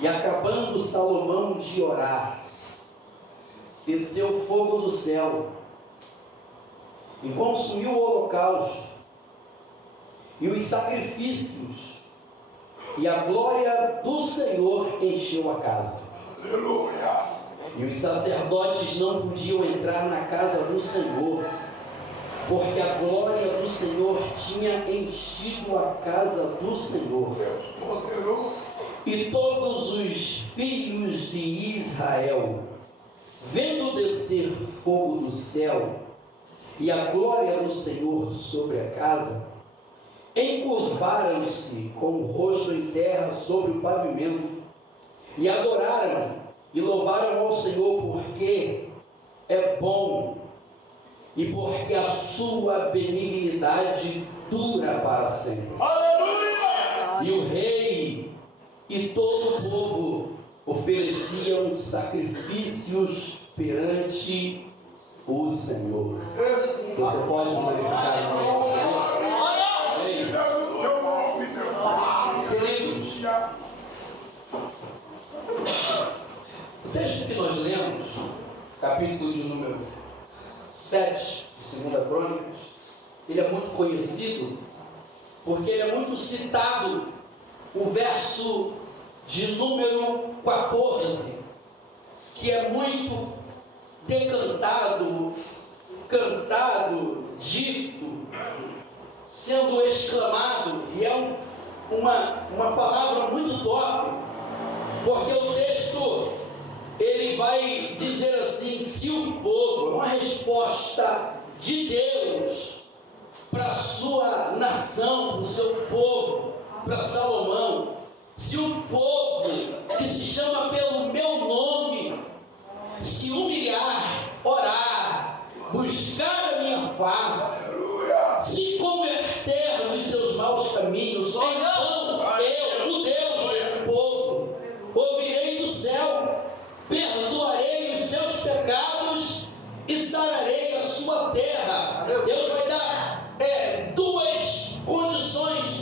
E acabando Salomão de orar, desceu fogo do céu e consumiu o holocausto e os sacrifícios, e a glória do Senhor encheu a casa. Aleluia. E os sacerdotes não podiam entrar na casa do Senhor, porque a glória do Senhor tinha enchido a casa do Senhor. Deus poderoso. E todos os filhos de Israel, vendo descer fogo do céu e a glória do Senhor sobre a casa, encurvaram-se com o rosto em terra sobre o pavimento e adoraram e louvaram ao Senhor, porque é bom e porque a sua benignidade dura para sempre. Aleluia. E o rei e todo o povo ofereciam sacrifícios perante o Senhor. Você pode glorificar o nome do Senhor? Queridos, o texto que nós lemos, capítulo de número 7 de 2 Crônicas, ele é muito conhecido, porque ele é muito citado, o verso de número 14, que é muito decantado, cantado, dito, sendo exclamado, e é uma palavra muito top, porque o texto, ele vai dizer assim: se o povo, uma resposta de Deus para a sua nação, para o seu povo, para Salomão, se o povo que se chama pelo meu nome se humilhar, orar, buscar a minha face, se converter nos seus maus caminhos, então eu, o Deus desse povo, ouvirei do céu, perdoarei os seus pecados e sararei a sua terra. Deus vai dar duas condições: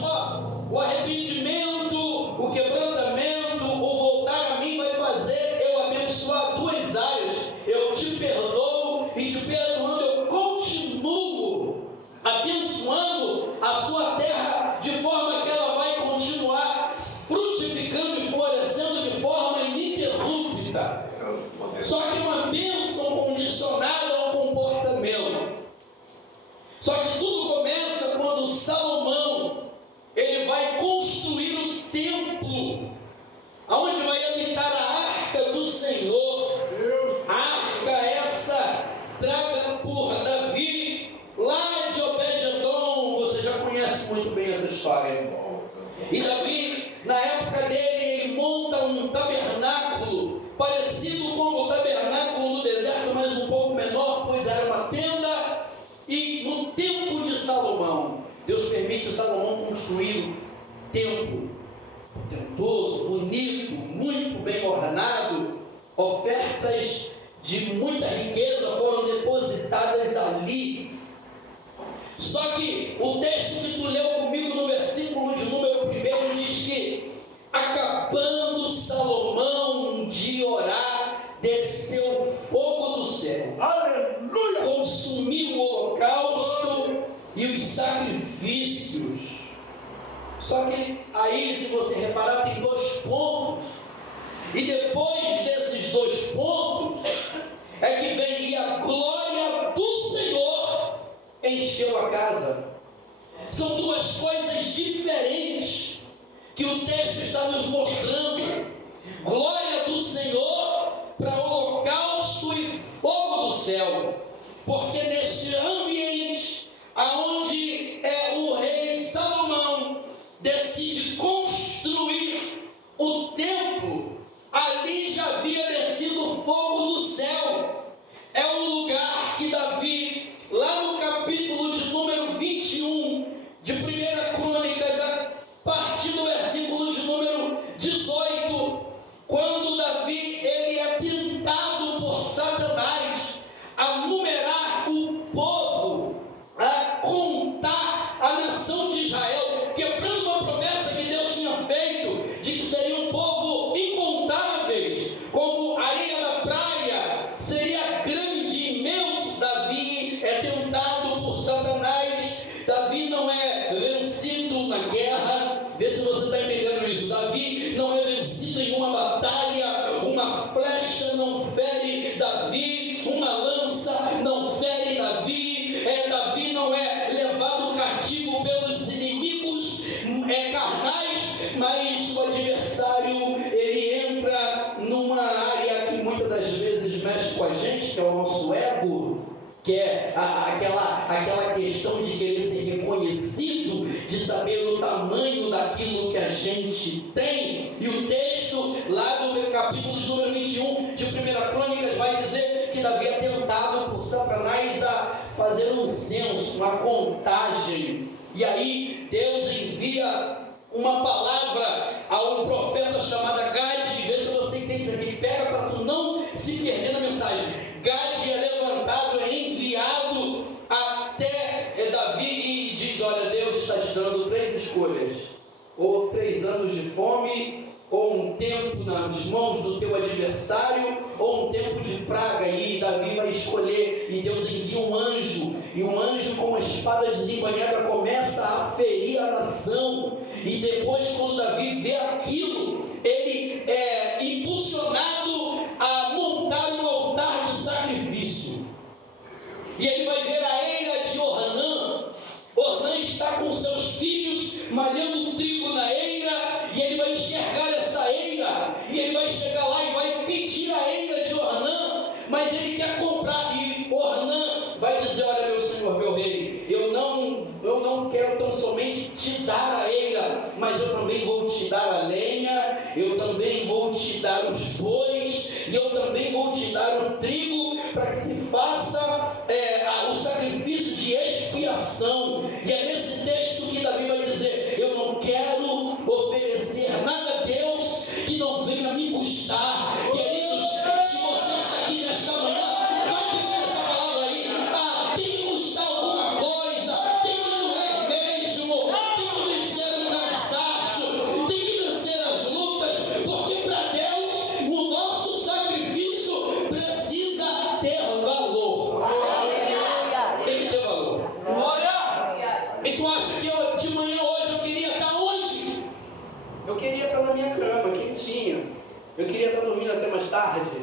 o arrependimento, o quebrantamento, o voltar a mim vai fazer eu abençoar duas áreas. Eu te perdoo, e te perdoando eu continuo abençoando a sua terra, de forma que ela vai continuar frutificando e florescendo de forma ininterrupta. Só que uma bênção condicionada ao comportamento. Só que tudo começa quando Salomão, ele vai construir o templo, aonde vai habitar a arca do Senhor. A arca essa traga por Davi, lá de Obed-edom. Você já conhece muito bem essa história. E Davi, na época dele, ele monta um tabernáculo parecido com o tabernáculo do deserto, mas um pouco menor, pois era uma tenda. E no tempo de Salomão, Deus permite Salomão construir um templo portentoso, bonito, muito bem ornado. Ofertas de muita riqueza foram depositadas ali. Só que o texto que tu leu comigo no versículo de número 1 diz que, acabando Salomão de orar, desceu fogo do céu. Aleluia! Consumiu o holocausto e os sacrifícios. Só que aí, se você reparar, tem dois pontos. E depois desses dois pontos é que vem: e a glória do Senhor encheu a casa. São duas coisas diferentes que o texto está nos mostrando. Glória do Senhor para holocausto e fogo do céu. Porque neste ambiente aonde o rei Salomão decide construir o templo, ali já havia descido fogo do céu. É o lugar que Davi, lá no capítulo de número 21 de 1 Crônicas, a partir do versículo de número 18, quando Davi ele é tentado por Satanás a numerar o povo, a contar a nação de Israel, quebrando a promessa que Deus tinha feito de que seria um povo incontável. aquela questão de querer ser reconhecido, de saber o tamanho daquilo que a gente tem. E o texto lá do capítulo número 21 de 1 Crônicas vai dizer que Davi é tentado por Satanás a fazer um censo, uma contagem. E aí Deus envia uma palavra a um profeta chamado Gade. Vê se você entende isso aqui, pega para tu não se perder na mensagem. Gade é levantado, é enviado até Davi e diz: olha, Deus está te dando 3 escolhas, ou 3 anos de fome, ou um tempo nas mãos do teu adversário, ou um tempo de praga. E Davi vai escolher, e Deus envia um anjo, e um anjo com uma espada desembainhada começa a ferir a nação. E depois, quando Davi vê aquilo, ele é impulsionado a montar um altar de sacrifício, e ele vai ver a eira de Ornã. Ornã está com seus filhos malhando trigo na eira, e ele vai enxergar essa eira, e ele vai chegar lá e vai pedir a eira de Ornã, mas ele quer comprar. E Ornã vai dizer: olha, meu senhor, meu rei, eu não quero tão somente te dar a eira, mas eu também vou te dar a lenha, eu também vou te dar os bois, e eu também vou te dar o trigo, para que se faça o sacrifício de expiação. E é nesse texto que Davi vai dizer: eu não quero oferecer nada a Deus que não venha me custar. Queridos, se você está aqui nesta manhã, vai pegar essa palavra aí. Tem que custar alguma coisa, tem que doer mesmo, tem que vencer o cansaço, tem que vencer as lutas, porque para Deus o nosso sacrifício precisa ter valor. Tem que ter valor. E tu acha que de manhã hoje eu queria estar onde? Eu queria estar na minha cama, quentinha. Eu queria estar dormindo até mais tarde.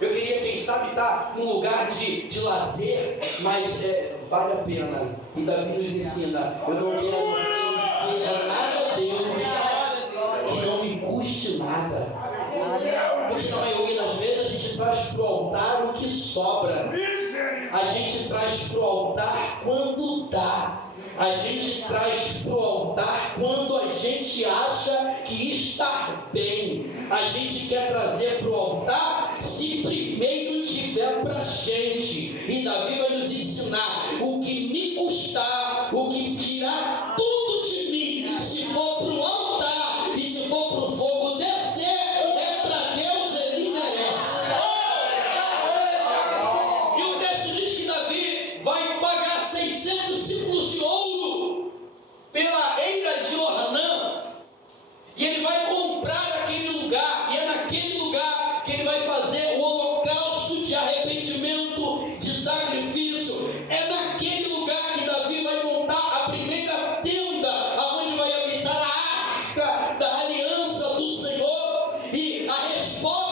Eu queria, quem sabe, estar num lugar de lazer, mas vale a pena. E Davi nos ensina: eu não quero oferecer nada a Deus que não me custe nada. Porque na maioria das vezes a gente traz para o altar o que sobra. A gente traz para o altar quando dá. A gente traz para o altar quando a gente acha que está bem. A gente quer trazer para o altar se primeiro tiver para a gente. E Davi vai nos ensinar: o que me custar, o que tirar tudo de mim, se for para o altar e se for para o fogo descer, é para Deus, Ele merece. E o texto diz que Davi vai pagar 600 ciclos de ouro pela eira de Ornã, e ele vai comprar aquele lugar, e é naquele lugar que ele vai fazer o holocausto de arrependimento, de sacrifício. É naquele lugar que Davi vai montar a primeira tenda, aonde vai habitar a arca da aliança do Senhor. E a resposta